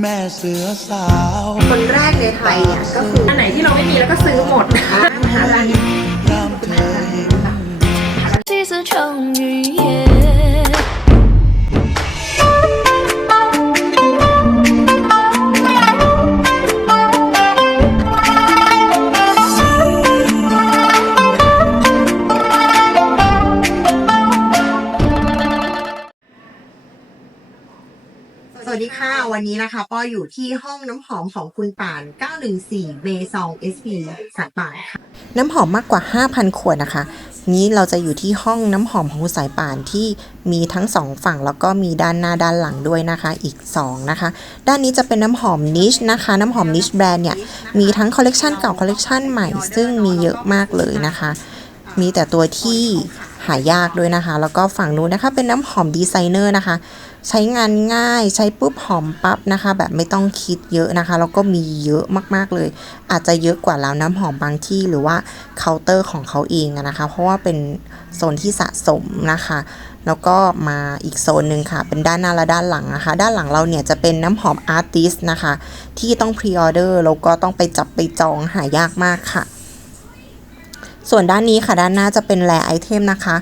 แม่เสือสาว คนแรกในไทยเนี่ยก็คือ อันไหนที่เราไม่มีแล้วก็ซื้อหมด หาร้านนี้ ยามเธอเห็น 几丝成语也。 วัสดีค่ะวันนี้นะคะป้ออยู่ที่ห้องน้ำหอมของคุณป่าน 914เมซอง SP สัตว์ป่านค่ะน้ำหอมมากกว่า 5,000 ขวดนะคะ นี้เราจะอยู่ที่ห้องน้ำหอมของคุณสายป่านที่มีทั้งสองฝั่งแล้วก็มีด้านหน้าด้านหลังด้วยนะคะ อีก 2 นะคะ ด้านนี้จะเป็นน้ำหอมนิชนะคะ น้ำหอมนิชแบรนด์เนี่ย มีทั้งคอลเลกชันเก่าคอลเลกชันใหม่ ซึ่งมีเยอะมากเลยนะคะ มีแต่ตัวที่หายากด้วยนะคะ แล้วก็ฝั่งนู้นนะคะเป็นน้ำหอมดีไซเนอร์นะคะ ใช้งานง่ายใช้ปุ๊บหอมปั๊บนะคะ แบบไม่ต้องคิดเยอะนะคะ แล้วก็มีเยอะมากๆเลย อาจจะเยอะกว่าแล้วน้ำหอมบางที่หรือว่าเคาน์เตอร์ของเขาเองนะคะ เพราะว่าเป็นโซนที่สะสมนะคะ แล้วก็มาอีกโซนหนึ่งค่ะ เป็นด้านหน้าและด้านหลังนะคะ ด้านหลังเราเนี่ยจะเป็นน้ำหอมอาร์ติสนะคะ ที่ต้องพรีออเดอร์แล้วก็ต้องไปจับไปจองหายากมากค่ะ ส่วนด้านนี้ค่ะด้านหน้าจะเป็นแลไอเทมนะคะ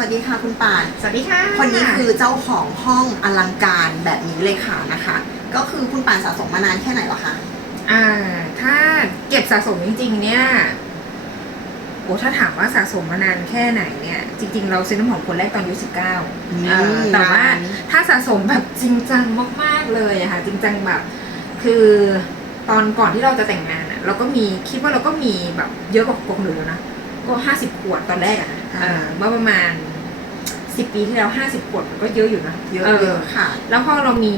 วัสดีค่ะคุณป่าน สวัสดีค่ะ คนนี้คือเจ้าของห้องอลังการแบบนี้เลยค่ะนะคะ ก็คือคุณป่านสะสมมานานแค่ไหนแล้วคะ อ่า ถ้าเก็บสะสมจริงๆ เนี่ย โอ้ถ้าถามว่าสะสมมานานแค่ไหนเนี่ย จริง ๆ เราซื้อน้ำหอมคนแรกตอนอายุสิบเก้าแต่ว่าถ้าสะสมแบบจริงจังมากๆเลยอะค่ะ จริงจังแบบ คือตอนก่อนที่เราจะแต่งงานอะเราก็มีคิดว่าเราก็มีแบบเยอะกว่าคนอื่นแล้วนะก็ห้าสิบขวดตอนแรกอะนะเออเมื่อประมาณ สิบปีที่แล้วห้าสิบขวดมันก็เยอะอยู่นะเยอะเออเยอะค่ะ แล้วพอเรามี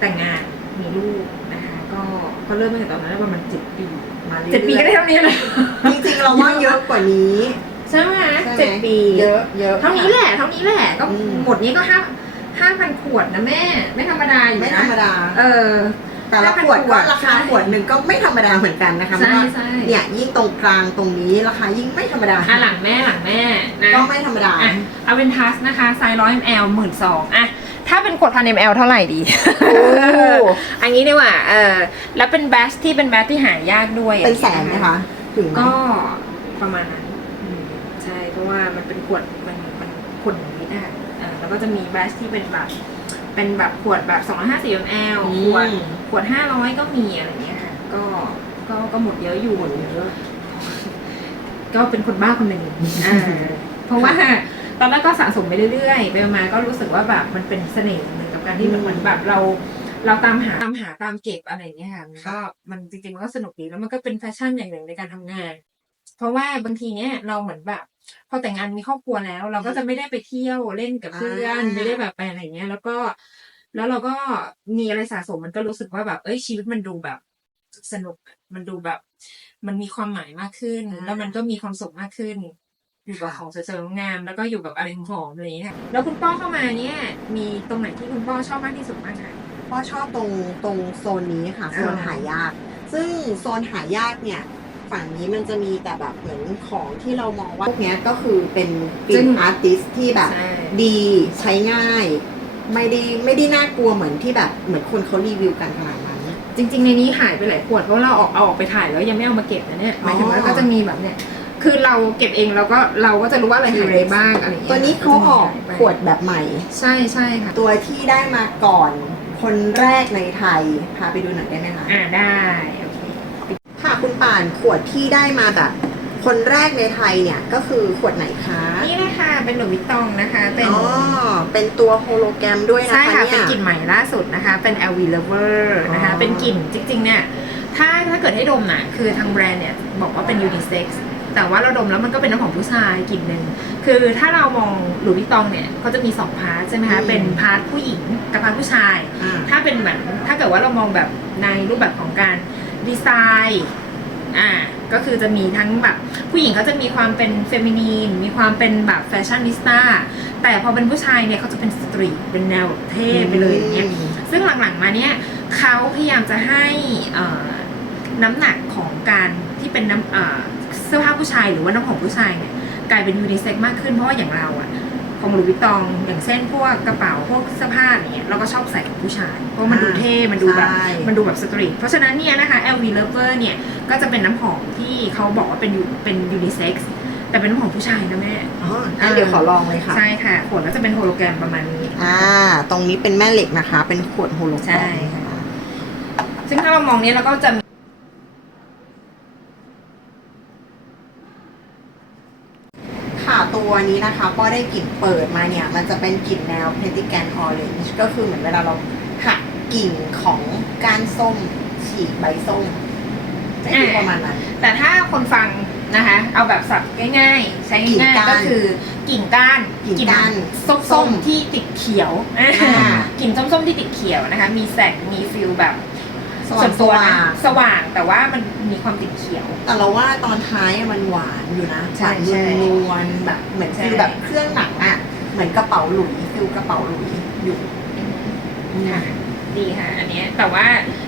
แต่งงานมีลูกนะคะก็ก็เริ่มตั้งแต่ตอนนั้นประมาณเจ็ดปีมาเรื่อยๆเจ็ดปีก็ได้เท่านี้เลยจริงๆเราว่าเยอะกว่านี้ใช่ไหมใช่ไหมเจ็ดปีเยอะเยอะเท่านี้แหละเท่านี้แหละก็อืมหมดนี้ก็ห้าห้าพันขวดนะแม่ ไม่ธรรมดาอยู่ไม่นะธรรมดา เออ แต่ละขวด5,000ก็ราคาขวดหนึ่งก็ไม่ธรรมดาเหมือนกันนะคะใช่เพราะว่าใช่เนี่ยยิ่งตรงกลางตรงนี้ราคายิ่งไม่ธรรมดาอะหลังแม่หลังแม่นะก็ไม่ธรรมดาอะเอาเป็นทัสนะคะไซส์ร้อยมลหมื่นสองอะถ้าเป็นขวดพันมลเท่าไหร่ดี อันนี้ดีกว่า เออ แล้วเป็นแบสที่เป็นแบสที่หายากด้วยอะเป็นแสนไหมคะ ถึงไหมก็ประมาณนั้นอืมใช่ เพราะว่ามันเป็นขวด มันมันขวดหนึ่งลิตรอะเออแล้วก็จะมีแบรนด์ที่เป็นแบบ เป็นแบบขวดแบบ250 ml อืมขวดขวด 500 ก็มีอะไรอย่างเงี้ยค่ะก็ก็ก็หมดเยอะอยู่หมดเยอะก็เป็นคนบ้าคนหนึ่งอ่าเพราะว่าตอนแรกก็สะสมไปเรื่อยๆ ไปมาก็รู้สึกว่าแบบมันเป็นเสน่ห์หนึ่งกับการที่มันเหมือนแบบเรา เราตามหาตามหาตามเก็บอะไรอย่างเงี้ยค่ะมันก็มันจริงๆมันก็สนุกดีแล้วมันก็เป็นแฟชั่นอย่างหนึ่งในการทำงาน เพราะว่าบางทีเนี้ยเราเหมือนแบบ พอแต่งงานมีครอบครัวแล้ว เราก็จะไม่ได้ไปเที่ยวเล่นกับเพื่อนอ่า ไม่ได้แบบไปอะไรอย่างเงี้ย แล้วก็ แล้วเราก็มีอะไรสะสมมันก็รู้สึกว่าแบบ เอ้ยชีวิตมันดูแบบ สนุกมันดูแบบ มันมีความหมายมากขึ้นแล้วมันก็มีความสุขมากขึ้น อยู่กับของสวยๆงามๆแล้วก็อยู่กับอะไรหอมๆอะไรอย่างเงี้ยค่ะแล้วคุณป้อเข้ามาเนี่ย มีตรงไหนที่คุณป้อชอบมากที่สุดบ้างคะ พ่อชอบตรงตรงโซนนี้ค่ะ โซนอ่า หายาก ซึ่งโซนหายากเนี่ย ฝั่งนี้มันจะมีแต่แบบเหมือนของที่เรามองว่าพวกเนี้ยก็คือเป็นกลิ่นอาร์ติสที่แบบใช่ ดีใช้ง่าย ไม่ได้ไม่ได้น่ากลัวเหมือนที่แบบเหมือนคนเขารีวิวกันขนาดนั้น จริง ๆ ในนี้หายไปหลายขวดเพราะเราออกเอาออกไปถ่ายแล้วยังไม่เอามาเก็บนะเนี่ยหมายถึงว่าอ๋อก็จะมีแบบเนี่ย คือเราเก็บเองเราก็เราก็จะรู้ว่าอะไรหายไปบ้างอะไรอย่างเงี้ยตัวนี้เขาออกขวดแบบใหม่ ใช่ใช่ค่ะ ตัวที่ได้มาก่อน คนแรกในไทย พาไปดูหน่อยได้ไหมคะ อ่าได้โอเคค่ะคุณ ป่านขวดที่ได้มาแบบ คนแรกในไทยเนี่ยก็คือขวดไหนคะนี่นะคะเป็นหลุยส์วิตตองนะคะ เป็นอ๋อเป็นตัวโฮโลแกรมด้วยนะใช่คะค่ะเนี่เป็นย กลิ่นใหม่ล่าสุดนะคะ เป็น LV Lover นะคะ อ๋อ เป็นกลิ่นจริงๆเนี่ยถ้าถ้าเกิดให้ดมน่ะคือทางแบรนด์เนี่ยบอกว่าเป็นยูนิเซ็กซ์แต่ว่าเราดมแล้วมันก็เป็นน้ำหอมผู้ชายกลิ่นหนึ่งคือถ้าเรามองหลุยส์วิตตองเนี่ยเขาจะมีสองพาร์ทใช่ไหมคะเป็นพาร์ทผู้หญิงกับพาร์ทผู้ชาย อ่า ถ้าเป็นแบบถ้าเกิดว่าเรามองแบบในรูปแบบของการดีไซน์ อ่าก็คือจะมีทั้งแบบผู้หญิงเขาจะมีความเป็นเฟมินีน มีความเป็นแบบแฟชั่นนิสต้า แต่พอเป็นผู้ชายเนี่ยเขาจะเป็นสตรีทเป็นแนวแบบเท่ไปเลยอย่างเงี้ย ซึ่งหลังๆมาเนี่ยเขาพยายามจะให้เอ่อน้ำหนักของการที่เป็นน้ำเอ่อเสื้อผ้าผู้ชายหรือว่าน้ำหอมผู้ชายเนี่ยกลายเป็นยูนิเซ็กมากขึ้นเพราะว่าอย่างเราอะของหลุยส์วิตตองอย่างเช่นพวกกระเป๋าพวกเสื้อผ้าอย่างเงี้ยเราก็ชอบใส่กับผู้ชาย เพราะมันดูเท่ มันดูแบบใช่มันดูแบบสตรีทเพราะฉะนั้นเนี่ยนะคะ LV Lover เนี่ย ก็จะเป็นน้ำหอมที่เขาบอกว่าเป็นยูเป็นยูนิเซ็กซ์แต่เป็นน้ำหอมผู้ชายนะแม่ อ๋องั้นเดี๋ยวขอลองเลยค่ะ ใช่ค่ะขวดก็จะเป็นโฮโลแกรมประมาณนี้ อ่า ตรงนี้เป็นแม่เหล็กนะคะ เป็นขวดโฮโลแกรใช่มค่ะ ซึ่งถ้าเรามองเนี้ยเราก็จะมีค่ะตัวนี้นะคะป้อได้กลิ่นเปิดมาเนี่ย มันจะเป็นกลิ่นแนวเพติแกนออเรนจ์ก็คือเหมือนเวลาเราหักกิ่งของก้านส้ม ฉีกใบส้ม จะคือประมาณนั้น แต่ถ้าคนฟังนะคะ เอาแบบสับง่ายๆ ใช้ง่ายกิ่งก้านๆก็คือกิ่งก้านกิ่งก้านส้ส้มมๆที่ติดเขียวอ่ากลิ่นส้มๆที่ติดเขียวนะคะ มีแสงมีฟิลแบบสว่างส่วนตัวสว่างนะสว่างแต่ว่ามันมีความติดเขียว แต่เราว่าตอนท้ายมันหวานอยู่นะใช่หวานใช่นวลๆแบบเหมือนใช่ฟิลแบบเครื่องหนังอะเหมือนกระเป๋าหลุยฟิลกระเป๋าหลุยอยู่ค่ะดีค่ะ อันเนี้ยแต่ว่า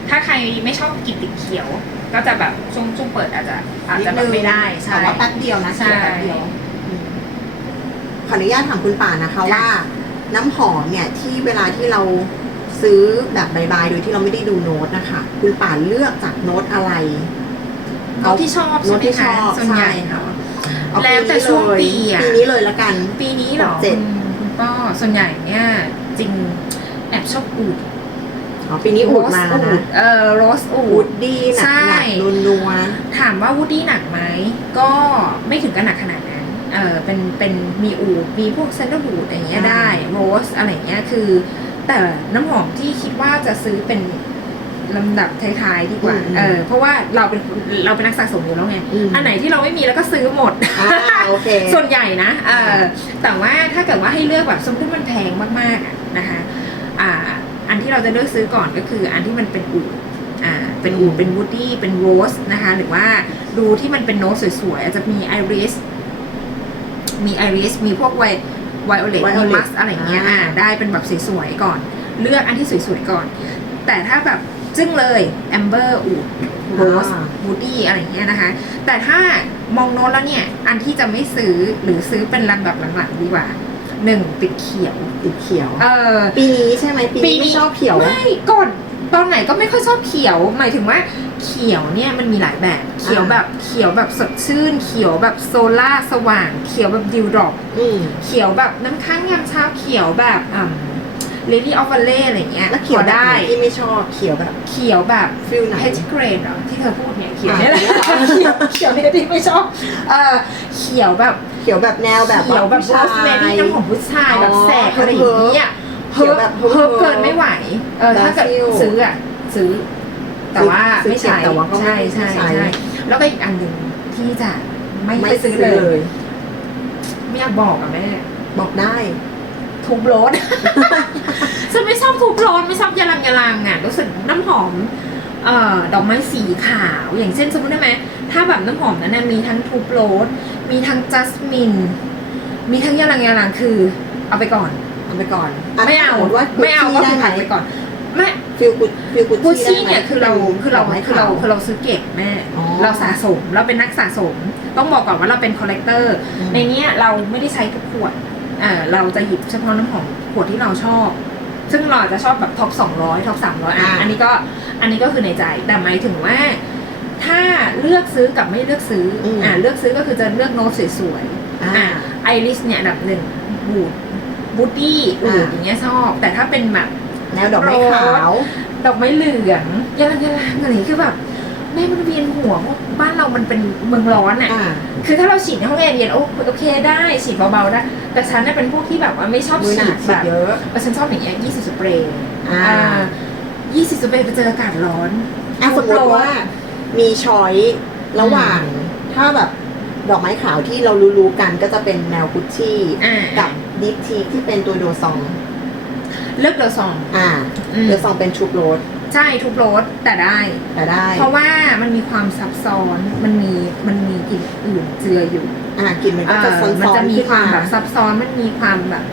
ถ้าใครไม่ชอบกลิ่นติดเขียว ก็จะแบบช่วงช่วงเปิดอาจจะอาจจะแบบไม่ได้ใช่แต่ว่าแป๊บเดียวนะใช่เสียแป๊บเดียวอืมขออนุญาตถามคุณป่านนะคะค่ะว่า น้ำหอมเนี่ยที่เวลาที่เราซื้อแบบบายๆโดยที่เราไม่ได้ดูโน้ตนะคะคุณป่านเลือกจากโน้ตอะไรโน้ตที่ชอบโน้ใช่ตไหมที่ชอบคะส่วนใหญ่ค่ะเนาะเอาแล้วแต่ช่วงปีอะปีนี้เลยละกัน ปีนี้เหรอเจ็ดคุณคุณป้อส่วนใหญ่เนี่ยจริงแอบชอบอูด อ๋อปีนี้อูดมาโรสนะเออโรสอูอูดดดี้หนัใช่กหนักนัวนัวถามว่าวูดดี้หนักไหมก็ไม่ถึงกับหนักขนาดนั้นเออเป็นเป็นมีอูดมีพวกเซนเตอร์วูดอะไรเงี้ยได้โรสอะไรเงี้ยคือ แต่น้ำหอมที่คิดว่าจะซื้อเป็นลำดับท้ายๆดีกว่า เออ เพราะว่าเราเป็นเราเป็นนักสะสมอยู่แล้วไงอืมอันไหนที่เราไม่มีแล้วก็ซื้อหมดอ่าโอเคส่วนใหญ่นะ เออ แต่ว่าถ้าเกิดว่าให้เลือกแบบสมมติมันแพงมากๆอะนะคะ อ่า อันที่เราจะเลือกซื้อก่อนก็คืออันที่มันเป็นอูดอ่าเป็นอูดเป็นวูดดี้เป็นโรสนะคะ หรือว่าดูที่มันเป็นโน้ตสวยๆอาจจะมีไอริสมีไอริสมีพวกไวไวโอเลต Violet มีมัสอะไรอย่างเงี้ยอ่าอ่าได้เป็นแบบสวยๆก่อน เลือกอันที่สวยๆก่อน แต่ถ้าแบบจึ้งเลยแอมเบอร์อูดโรสอ่าวูดดี้อะไรอย่างเงี้ยนะคะ แต่ถ้ามองโน้ตแล้วเนี่ย อันที่จะไม่ซื้อหรือซื้อเป็นลำแบบหลังๆดีกว่า หนึ่งติดเขียวติดเขียว เออ ปีนี้ใช่ไหมปีปีนี้นี้ ไม่ชอบเขียว ไม่ก่อนตอนไหนก็ไม่ค่อยชอบเขียว หมายถึงว่าเขียวเนี่ยมันมีหลายแบบ เขียวแบบเขียวแบบสดชื่น เขียวแบบโซล่าสว่าง เขียวแบบดิวดรอปอืม เขียวแบบน้ำค้างยามเช้าเขียวแบบอ่าเลดี้ออฟเวเล่อะไรเงี้ยแล้วเขียวพอแบบได้ไหนที่ไม่ชอบเขียวแบบเขียวแบบฟิลไหน เพชเกรดเหรอที่เธอพูดเนี่ยเขียวเนี่ยแหละอ่า เขียวเขียวเนี่ยที่ไม่ชอบเออเขียวแบบ เขียวแบบแนวแบบเขียวแบบโรผู้สชาเมรี่น้ำหอมผู้ชายแบบแสบอ๋ออะไรอย่างเงี้ยเขียวแบบเฮิร์บเฮิเฮิร์ร์บบเกินไม่ไหว เออถ้าเกิดบราซิลซื้ออะซื้อ แต่ว่าซื้อไม่ใช่แต่ว่าก็ไม่ใช่ใช่ไม่ใช้ใช่แล้วก็อีกอันหนึ่งที่จะไม่ไม่ไปซื้ซื้ออเลเลยยไม่อยากบอกอะแม่ บอกได้ทุบรถ ฉันไม่ชอบทุบรถไม่ชอบยาลังยาลังอะรู้สึกน้ำหอมเอ่อดอกไม้สีขาว อย่างเช่นสมมติได้ไหมถ้าแบบน้ำหอมนั้นนะมีทั้งทุบโรส มีทั้งจัสมิน มีทั้งยาลังยาลังคือ เอาไปก่อน เอาไปก่อนไม่เอาสติว่า ไม่เอาก็ได้คือไหมผ่านไปก่อนไม่ฟิลกุฟิลกุกูชี่ได้ไหมเนี่ยคือเราคือเราดกไม้คือเราขวคือเราคือเราซื้อเก็บแม่อ๋อเราสะสมเราเป็นนักสะสม ต้องบอกก่อนว่าเราเป็นคอลเลกเตอร์อืมในเนี้ยเราไม่ได้ใช้ทุกขวดอ่าเราจะหยิบเฉพาะน้ำหอมขวดที่เราชอบ ซึ่งเราอาจจะชอบแบบท็อป200ท็อป300อะอันนี้ก็อันนี้ก็คือในใจ แต่หมายถึงว่า ถ้าเลือกซื้อกับไม่เลือกซื้ออมอ่าเลือกซื้อก็คือจะเลือกโน้ตสวยๆอ่า อะไอริสเนี่ยอันดับหนึ่งบูดบูดดี้อูดอ่าอย่างเงี้ยชอบ แต่ถ้าเป็นแบบ แนวดอกไม้ขาว ดอกไม้เหลืองยาลังยาลังอะไรคือแบบแม่มันเวียนหัวเพราะบ้านเรามันเป็นเมืองร้อนอะ อ่า คือถ้าเราฉีดในห้องแอร์เย็นโอโอเคได้ฉีดเบาๆได้ แต่ฉันน่ะเป็นพวกที่แบบว่าไม่ชอบมือหฉีนัดกแบบเยอะเออฉันชอบอย่างเงี้ยยี่สิบสเปรย์อ่าอ่า ยี่สิบสเปรย์ไปเจออากาศร้อน อะสมมติว่า มีช้อยระหว่างถ้าแบบดอกไม้ขาวที่เรารู้ๆกันก็จะเป็นแนวกุชชี่อ่ากับดิฟทีที่เป็นตัวโดซอง เลือกเดอซอง อ่าอืมโดซองเป็นชุบโรสใช่ทุกรสแต่ได้แต่ได้ เพราะว่ามันมีความซับซ้อนมันมีมันมีกลิ่นอื่นเจืออยู่อ่ากลิ่นมันก็จะเอซ้ออนๆมันจะมีขึ้นความแบบซับซ้อนมันมีความแบบ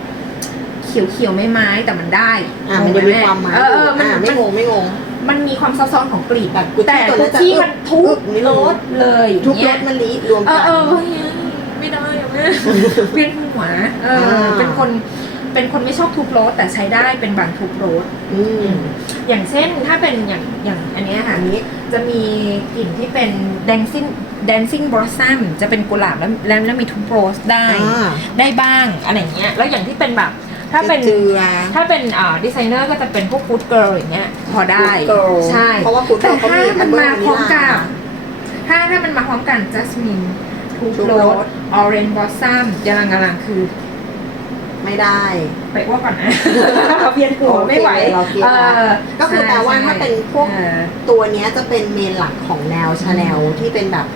เขียวเขียวๆไม่ไม้ๆแต่มันได้อ่ามันจะมีความหมายเออเออมันอ่ามัไม่นงงไม่งง มันมีความซับซ้อนของกลิ่นแบบกุชชี่แต่ตัวกุนั้ชนจะชี่อึ๊บมันทุอึ๊กบนี่รเลยสเลยทุกรเนี่ยสมะลิรวมเอกัอนเออเฮ้ยไม่ได้อะเวียนหัวเอออ่าเป็นคนเป็นคนไม่ชอบทุบรถแต่ใช้ได้เป็นบางทุบรถอืมอย่างเช่นถ้าเป็นอย่างอย่างอันเนี้ยค่ะอันนี้จะมีกลิ่นที่เป็น dancing dancing blossom จะเป็นกุหลาบแล้วแล้วแล้วมีทุบโรสได้อ่าได้บ้างอะไรอย่างเงี้ยแล้วอย่างที่เป็นแบบ ถ้าเป็นเจือ ถ้าเป็นอ่าดีไซเนอร์ก็จะเป็นพวก good girl อย่างเงี้ย พอได้ Good girl ใช่ เพราะว่า Good แต่ girl เขาถ้ามีมันมา Amber พร้อมกับ Vanilla ถ้าถ้ามันมาพร้อมกัน jasmine two Two rose Rose orange blossom กำลังกำลังคือ ไม่ได้ ไปอ้วกก่อนนะ เพียนหัวโอเคไม่ไหวเราเก็ตเอแล้วอก็คือใช่แปลว่าใช่ถ้าเป็นพวกเออ ตัวเนี้ยจะเป็นเมนหลักของแนวชาแนลที่เป็นแบบ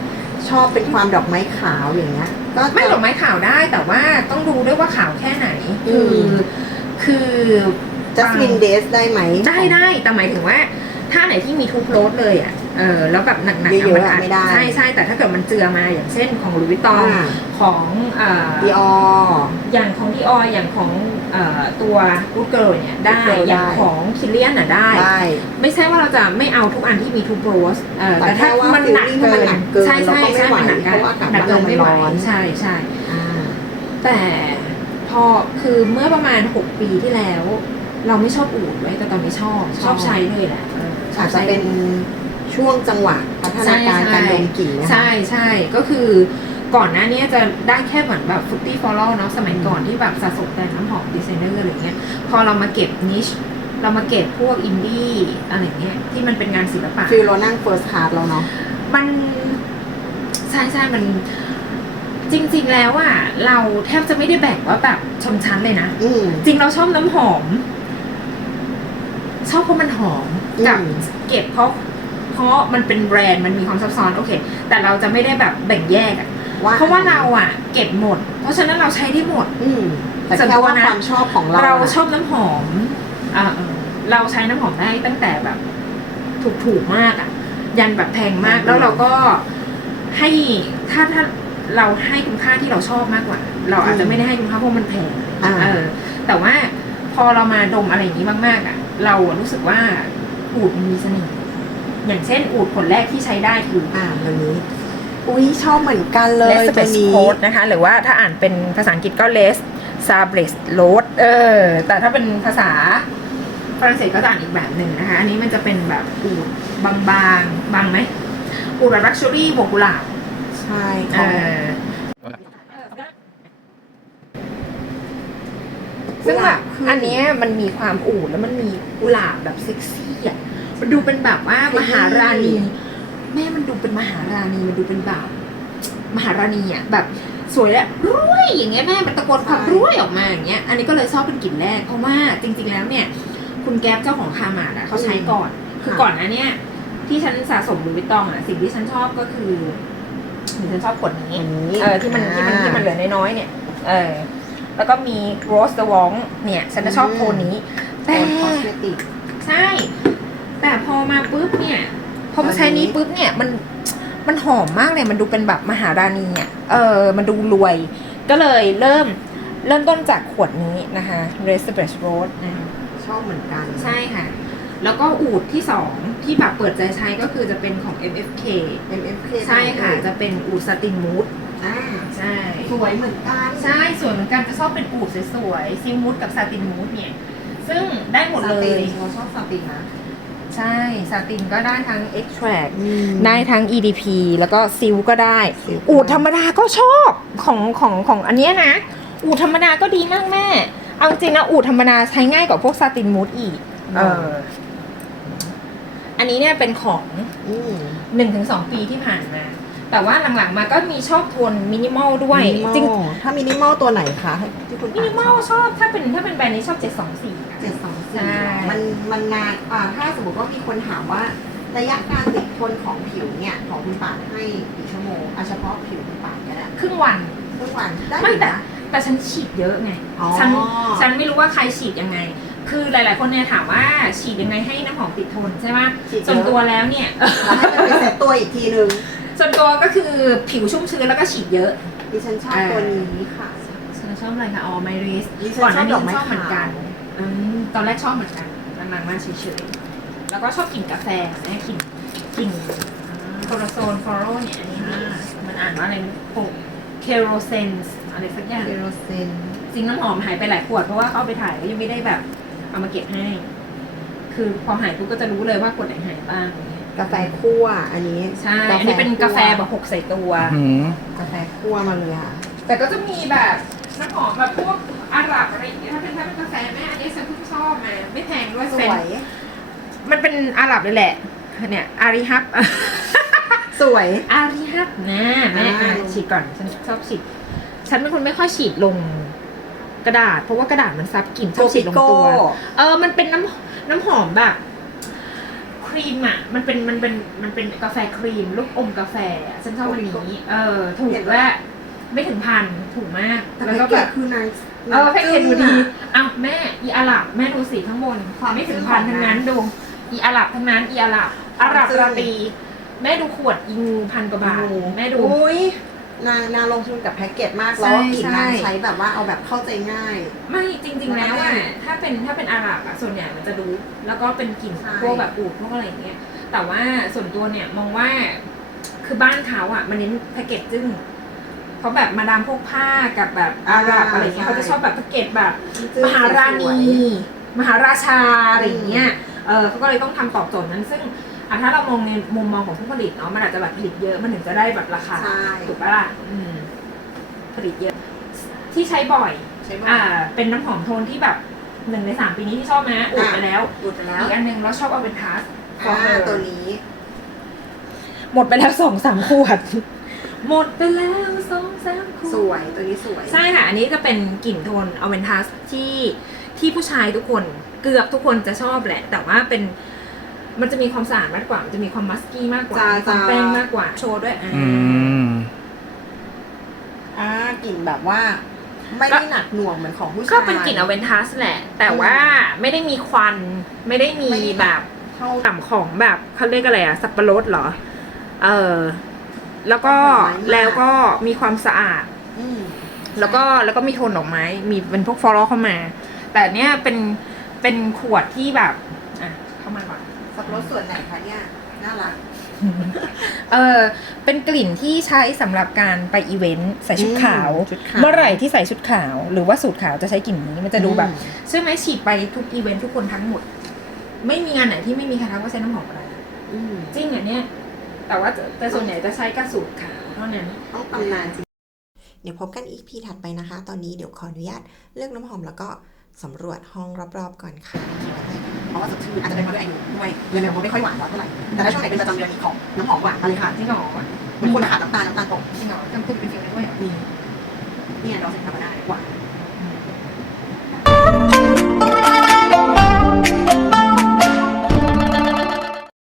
ชอบเป็นความดอกไม้ขาวอย่างเงี้ย ก็จะไม่ดอกไม้ขาวได้แต่ว่าต้องดูด้วยว่าขาวแค่ไหนอืคือมคือจัสมินเดสได้ไหมได้ได้แต่หมายถึงว่า ถ้าไหนที่มีทุกโรสเลยอะเออแล้วแบบหนักๆเยอะๆมันอาจไม่ได้ใช่ใช่แต่ถ้าเกิดมันเจือมาอย่างเช่นของหลุยส์วิตตองอ่า ของเอ่อ ดีออ อย่างของดีอออย่างของเอ่อตัวกูเกิลเนี่ยได้ Good Girl อย่างได้ ของคิเลียนอะได้ ได้ ไม่ใช่ว่าเราจะไม่เอาทุกอันที่มีทุกโรสเออแต่แต่ถ้าแค่ว่ามันหนัก feeling เกิมันนหนักเกินใช่ใช่เราก็ไม่ใช่ไหวมันหนักเพราะว่าอากาศหนักเกินบ้านเราไม่ไหวมันร้อน ใช่ใช่อ่า แต่พอคือเมื่อประมาณ 6 ปีที่แล้ว เราไม่ชอบอูดไว้ยแต่ตอนนี้ชอบชชอบอบ ใช้เลยแหละเออชออาบจจะใช้เป็นช่วงจังหวะพัฒนาการใช่การดมกลิ่นนะคะใช่ใช่ก็คือก่อนหน้านี้จะได้แค่เหมือนแบบฟุตตี้ฟอลโล่เนาะสมัยก่อนที่แบบสะสมแต่น้ำหอมดีไซเนอร์อะไรเงี้ยพอเรามาเก็บนิชเรามาเก็บพวกอินดี้อะไรเงี้ยที่มันเป็นงานศิลปะฟิลเรานั่งเฟิร์สคลาสแล้วเนาะมันใช่ใช่มันจริง ๆ แล้วอะเราแทบจะไม่ได้แบ่งว่าแบบชนชั้นเลยนะอืมจริงเราชอบน้ำหอม ชอบเพราะมันหอมอืม กับเก็บเพราะเพราะมันเป็นแบรนด์มันมีความซับซ้อนโอเค แต่เราจะไม่ได้แบบแบ่งแยกอะเพราะว่าเราอะเก็บหมด เพราะฉะนั้นเราใช้ได้หมด อืมแต่ส่วนแค่ตัวว่านะความชอบของเรา เราอะชอบน้ำหอมอ่าเออเราใช้น้ำหอมได้ตั้งแต่แบบ ถูกถูกๆมากอะยันแบบแพงมากแล้วเราก็ให้ถ้าถ้าเราให้คุณค่าที่เราชอบมากกว่า เราอาจจะไม่ได้ให้คุณค่าเพราะมันแพงอ่าเออ แต่ว่าพอเรามาดมอะไรอย่างนี้มากๆอะ เราอะรู้สึกว่า อูดมันมีเสน่ห์อย่างเช่นอูดผลแรกที่ใช้ได้คืออ่าตัวนี้ อุ้ยชอบเหมือนกันเลย Les ตัว b e s นี้ c o d นะคะ หรือว่าถ้าอ่านเป็นภาษาอังกฤษก็ Les s a b r e s l o d เออ แต่ถ้าเป็นภาษาฝรั่งเศสก็จะอ่านอีกแบบหนึ่งนะคะ อันนี้มันจะเป็นแบบอูดบางๆ บางไหมอูดแบบ luxury บวกกุหลาบใช่เอค่ะอซึ่งแบบอันเนี้ยมันมีความอูดแล้วมันมีกุหลาบแบบเซ็กซี่อะ มันดูเป็นแบบว่ามหาราณีแม่มันดูเป็นมหาราณีมันดูเป็นแบบมหาราณีอะแบบสวยและรวยอย่างเงี้ยแม่มันตะโกนความรวยออกมาอย่างเงี้ยอันนี้ก็เลยชอบเป็นกลิ่นแรก เพราะว่าจริง ๆ แล้วเนี่ย คุณแก๊ปเจ้าของคามาดอะเขาใช้ก่อน คือก่อนหนะเนี่ยที่ฉันสะสมหลุยส์วิตตองอะสิ่งที่ฉันชอบก็คือฉันชอบขวดนี้อันนี้เออที่มันที่มันที่มันเหลือน้อยๆเนี่ย เออ แล้วก็มีโรสเดอะวองเนี่ย ฉันจะชอบโทนนี้ แต่แต่คอสเมติกใช่ แต่พอมาปุ๊บเนี่ยพอมาใช้นี้ปุ๊บเนี่ยมันมันหอมมากเลยมันดูเป็นแบบมหาราณีอะเออมันดูรวย ก็เลยเริ่มเริ่มต้นจากขวดนี้นะคะ r e s p r e s s Rose นะชอบเหมือนกัน ใช่ค่ะ แล้วก็อูดที่สองที่แบบเปิดใจใช้ก็คือจะเป็นของ MFK MFK ใช่ค่ะ จะเป็นอูดสตินมูดอ่าใช่สวยเหมือนกัน ใช่สวยเหมือนกันจะชอบเป็นอูดสวยๆซิลมูดกับซาตินมูดเนี่ย ซึ่งได้หมดเลซาติยนเราชอบซาตินนะ ใช่ซาตินก็ได้ทั้ง extract อืม ได้ทั้ง EDP แล้วก็ซิลก็ได้ ซิลก็ได้ อูดธรรมดาก็ชอบของของของอันเนี้ยนะ อูดธรรมดาก็ดีมากแม่ เอาจริงนะ อูดธรรมดาใช้ง่ายกว่าพวกซาตินมูดอีก เออ อันนี้เนี่ยเป็นของ อืม หนึ่งถึงสองปีที่ผ่านมา แต่ว่าหลังๆมาก็มีชอบโทนมินิมอลด้วยมินิมอลจริง ถ้ามินิมอลตัวไหนคะที่คุณมินิมอลชอบถ้าเป็นถ้าเป็นแบรนด์นี้ชอบ 724เจ็ดสองใช่สี่มันมันนานอ่าถ้าสมมติว่ามีคนถามว่า ระยะการติดทนของผิวเนี่ย ของคุณป่านให้กี่ชั่วโมงเอาเฉพาะผิวคุณป่านก็ได้ครึ่งวันทุกวันได้ไม่อยู่แต่นะ แต่ฉันฉีดเยอะไงอ๋อ ฉันฉันไม่รู้ว่าใครฉีดยังไง คือหลาย ๆ คนเนี่ยถามว่าฉีดยังไงให้น้ำหอมติดทนใช่ไหมฉีดเยอะ ส่วนตัวแล้วเนี่ย แล้วให้มันไปเซ็ตตัวอีกทีนึง ส่วนตัวก็คือผิวชุ่มชื้นแล้วก็ฉีดเยอะ ดิฉันชอบตัวนี้ค่ะ ฉันชอบอะไรคะอ๋อไมริสดิฉันก่อนหน้านี้ชอบดอกไม้ชอบเหมือนกันขาวอืมตอนแรกชอบเหมือนกันหลังๆมาเฉยๆแล้วก็ชอบกลิ่นกาแฟนะกลิ่นกลิ่นโคโรโซนฟลอโรเนี่ยอันนี้นี่มันอ่านว่าอะไรโคเคโรเซนส์อะไรสักอย่างเซโรเซนจริงน้ำหอมหายไปหลายขวดเพราะว่าเขาเอาไปถ่ายก็ยังไม่ได้แบบ เอามาเก็บให้ คือพอหายปุ๊บก็จะรู้เลยว่าขวดไหนหายบ้างอย่างเงี้ย กาแฟคั่วอันนี้ใช่อันนี้เป็นกาแฟแบบหกใส่ตัว หืมกาแฟคั่วมาเลยค่ะ แต่ก็จะมีแบบน้ำหอมแบบพวกอาหรับอะไรอย่างเงี้ยถ้าเป็นถ้าเป็นกาแฟแม่อันนี้ฉันเพิ่งชอบมาไม่แพงด้วยสเซ็นวย มันเป็นอาหรับเลยแหละเนี่ยอาริฮับ สวย อาริฮับนะแม่อ่าอะฉีดก่อนฉันชอบฉีดฉันเป็นคนไม่ค่อยฉีดลงกระดาษ เพราะว่ากระดาษมันซับกลิ่นชอบฉีดลงตัว เออมันเป็นน้ำน้ำหอมแบบค รีมอะ มันเป็นมันเป็นมันเป็นกาแฟครีมลูกอมกาแฟอะฉันชอบอันนี้เออ ถูกและไม่ถึงพันถูกมากแต่แล้วแพ็ก็กเกแบจบคือนางเออแพ็กเกจดูดีอ้าวแม่อีอาหรับแม่ดูสีข้างบนความไม่ถึงพันทั้งนั้นดูอีอาหรับทั้งนั้นอีอาหรับอาหรับราตรีแม่ดูขวดอีงูพันกว่าบาทแม่ดู อุ้ย นางนางลงทุนกับแพ็กเกจมากใช่แล้วกลิ่นนางใช่ ใช้แบบว่าเอาแบบเข้าใจง่าย ไม่จริง ๆ แล้วอะมันก็ได้ถ้าเป็นถ้าเป็นอาหรับอะส่วนใหญ่มันจะรู้แล้วก็เป็นกลิ่นใช่ พวกแบบอูดพวกอะไรอย่างเงี้ยแต่ว่าส่วนตัวเนี่ยมองว่าคือบ้านเขาอะมันเน้นแพคเกจจึ้งเพราะแบบมาดามพวกผ้ากับแบบอาหรับอะไรเงี้ยเขาจะชอบแบบแพคเกจแบบ มหาราณี มหาราชาอะไรอย่างเงี้ย เออเขาก็เลยต้องทำตอบโจทย์นั้น ซึ่ง อะถ้าเรามองในมุมมองของผู้ผลิตเนาะมันอาจจะแบบผลิตเยอะมันถึงจะได้แบบราคาใช่ ถูกปะล่ะอืมผลิตเยอะ ที่ใช้บ่อย ใช่ไหมอ่า เป็นน้ำหอมโทนที่แบบหนึ่งในสามปีนี้ที่ชอบนะอุดไปแล้วหลุดไปแล้วอีกอันหนึ่งเราชอบเอาเป็นทัส อ่าตัวนี้หมดไปแล้วสองสามขวด หมดไปแล้วสองสามขวด สวยตัวนี้สวย ใช่ค่ะ อันนี้จะเป็นกลิ่นโทนอเวนทัสที่ที่ผู้ชายทุกคนเกือบทุกคนจะชอบแหละ แต่ว่าเป็น มันจะมีความสะอาดมากกว่า มันจะมีความมัสกี้มากกว่าจะมีความจะแป้งมากกว่า โชว์ด้วยอ่าอืม อ่ากลิ่นแบบว่า ไม่ได้หนักหน่วงเหมือนของผู้ชาย ก็เป็นกลิ่นอเวนทัสแหละ แต่ว่าไม่ได้มีควัน ไม่ได้มีไม่ได้ แบบ เท่าต่ำของแบบเขาเรียกอะไรอะสับปะรดเหรอ เออ แล้วก็ดอกไม้มากแล้วก็มีความสะอาด อืม แล้วก็แล้วก็มีโทนดอกไม้ มีเป็นพวกฟลอรัลเข้ามา แต่เนี้ยเป็นเป็นขวดที่แบบ อะ เข้ามาก่อน สับปะรดส่วนไหนคะเนี่ยน่ารัก เออเป็นกลิ่นที่ใช้สำหรับการไปอีเวนต์ใส่ชุดขาวอืมชุดขาวเมื่อไหร่ที่ใส่ชุดขาว หรือว่าสูทขาวจะใช้กลิ่นนี้มันจะดูแบบอืม ใช่ไหมฉีดไปทุกอีเวนต์ทุกคนทั้งหมด ไม่มีงานไหนที่ไม่มีใครทักว่าใช้น้ำหอมอะไรอืมจริงอันเนี้ยแต่ว่าแต่ส่วนใหญ่จะใช้กระสูตรขาวเท่านั้น ต้องตำนานจริง เดี๋ยวพบกันอีกพีถัดไปนะคะ ตอนนี้เดี๋ยวขออนุญาตเลือกน้ำหอมแล้วก็สำรวจห้องรอบๆก่อนค่ะเพ ราะว่าสดชื่นอาจจะเป็นเพราะด้วยอายุด้วยเดือนเดือนเขาไม่ค่อยหวานแล้วเท่าไหร่แต่ถ้าช่วงไหนเป็นประจำเดือนนี้ของน้ำหอมหวานมาเลยค่ะจริงเหรอเหมือนคนขาดน้ำตาลน้ำตาลตกจริงเหรอจำคุณเป็นจริงเลยด้วยเหรอนี่เนี่ยเราใส่ธรรมดาหวาน